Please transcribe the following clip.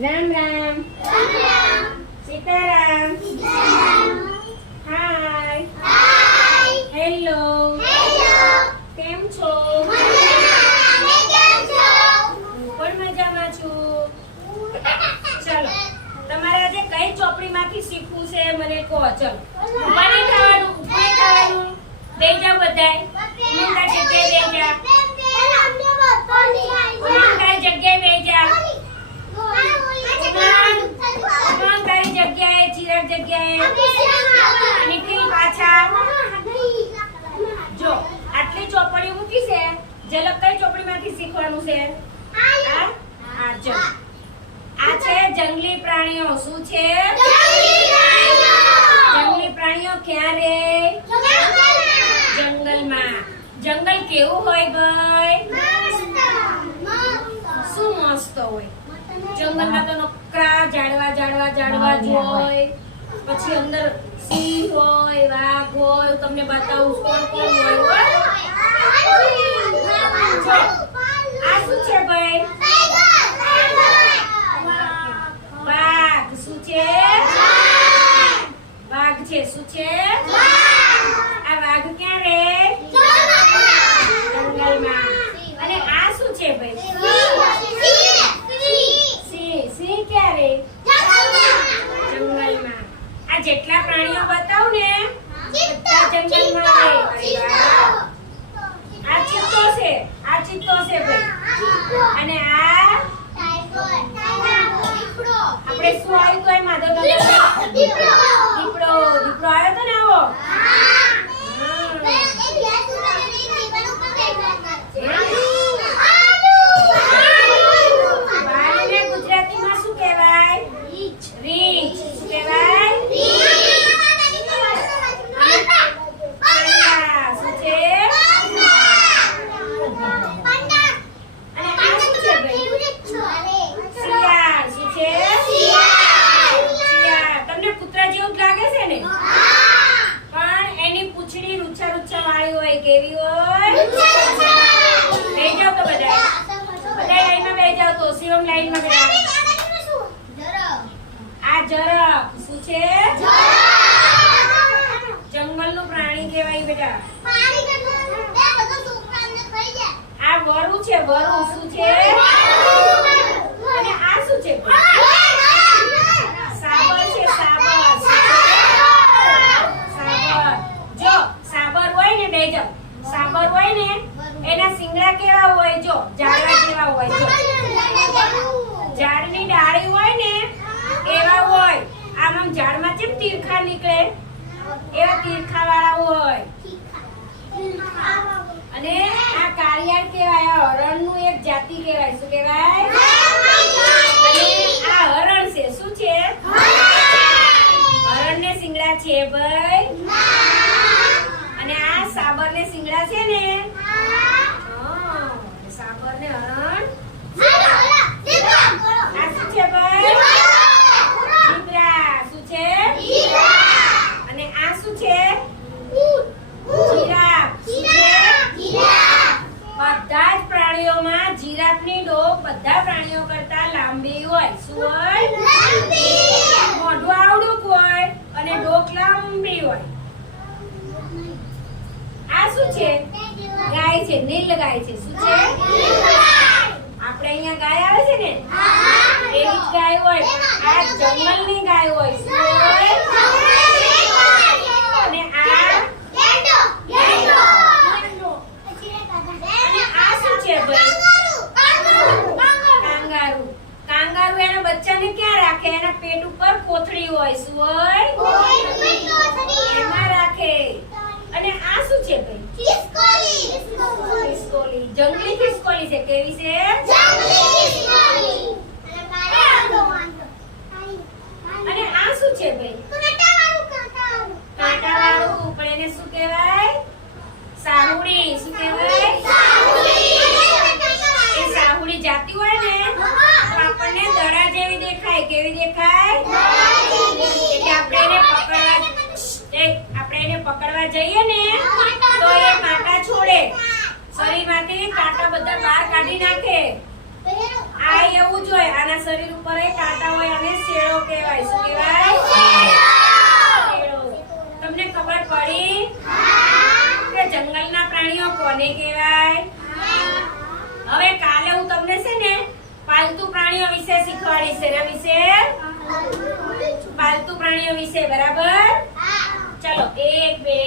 રામ રામ. સીતારામ. હાય. Hello. કેમ છો? હું પણ મજામાં છું. ચલો, તમારે આજે કઈ ચોપડીમાંથી શીખવું છે મને કહો. ચલો, ઉભા નહીં થવાનું, ઉભા નહીં થવાનું. બેસી જાઓ બધાય. ઉમંગા જગ્યાએ બેસી જા. ઉમંગા જગ્યાએ બેસી જા. તારી જગ્યાએ, ચિરાગ જગ્યાએ. નિખિલ પાછા. જો આટલી ચોપડી મૂકી છે. ઝલક કઈ ચોપડીમાંથી શીખવાનું છે? આ જો આ છે જંગલી પ્રાણીઓ. શું છે? જંગલી પ્રાણીઓ ક્યાં રહે? જંગલમાં. જંગલ કેવું હોય ભાઈ? શું મસ્ત હોય. જંગલમાં તો નકરા ઝાડવા જ હોય. પછી અંદર સિંહ હોય, વાઘ હોય. તમને બતાવું કોણ કોણ હોય. આ શું છે ભાઈ? વાઘ. શું છે? વાઘ છે. શું છે? આ વાઘ ક્યાં રહે? જંગલમાં. અને આ શું છે ભાઈ? સિંહ ક્યાં રહે? જંગલમાં. આ જેટલા પ્રાણીઓ બતાવું ને બધા જંગલમાં રહે. આ ચિત્તો છે. આ ચિત્તો છે ભાઈ. અને આ આપણે શું આવ્યું તો એમાં દીપડો આવ્યો તો ને આવો. વાઘને ગુજરાતીમાં શું કહેવાય? રીંછ. શું કહેવાય? શું છે? અને આ શું છે ભાઈ? શિયાળ. શું છે? શિયાળ. તમને કૂતરા જેવું જ લાગે છે ને? પણ એની પૂંછડી રૂછા વાળી હોય. કેવી હોય? બેસી જાઓ તો બધા લાઈનમાં બેસી જાઓ. તો શિવમ લાઈનમાં બેસી. આ જરખ. શું છે? જંગલનું પ્રાણી કહેવાય બેટા. આ વરુ છે. વરુ. શું છે? અને આ શું છે? સાબર છે. સાબર. સાબર. જો સાબર હોય ને બે જાવ. સાબર હોય ને એના શિંગડા કેવા હોય? જો ઝાડવા જેવા હોય. જો ઝાડની ડાળી હોય ને એવા હોય. આમ ઝાડમાં જેમ તીરખા નીકળે એવા તીરખા વાળા હોય. અને આ કાળિયાર કહેવાય. આ હરણનું એક જાતિ કહેવાય. શું કહેવાય? અને આ હરણ છે. શું છે? હરણને શિંગડા છે ભાઈ. અને આ સાબરને શિંગડા છે ને. સાબર ને હરણ. આ શું છે ભાઈ? જીબ્રા. શું છે? અને આ શું છે? જીરાફ. બધા જ પ્રાણીઓમાં જીરાફની ડોક બધા પ્રાણીઓ કરતા લાંબી હોય. શું હોય? મોઢું આવડું હોય અને ડોક લાંબી હોય. આ શું છે? ગાય છે. નીલ ગાય છે. શું છે? આપણે અહીંયા ગાય આવે છે ને એવી જ ગાય હોય. આ જંગલની ગાય હોય. શું હોય? અને આ કાંગારુ. કાંગારુ એના બચ્ચાને ક્યાં રાખે? એના પેટ ઉપર કોથળી હોય. શું હોય? એમાં રાખે. અને આ શું છે ભાઈ? ખિસકોલી. જંગલી ખિસકોલી છે. કેવી છે? અને આ શું છે ભાઈ? કાંટાવાળું. પણ એને શું કહેવાય? સાહુડી. શું કહેવાય? એ સાહુડી જાતી હોય ને તો આપણને દડા જેવી દેખાય. કેવી દેખાય? એટલે આપણે એને પકડવા જઈએ ને તો એ કાંટા છોડે. શરીરમાંથી કાંટા બધા બહાર કાઢી નાખે. આ થાય એવું જ હોય. આના શરીર ઉપર એ કાંટા હોય અને શેળો કહેવાય. શું કહેવાય? શેળો. તમને ખબર પડી કે જંગલના પ્રાણીઓ કોને કહેવાય? હવે કાલે હું તમને છે ને પાલતુ પ્રાણીઓ વિશે શીખવાડીશ. એના વિશે પાલતુ પ્રાણીઓ વિશે. બરાબર? ચલો 1 2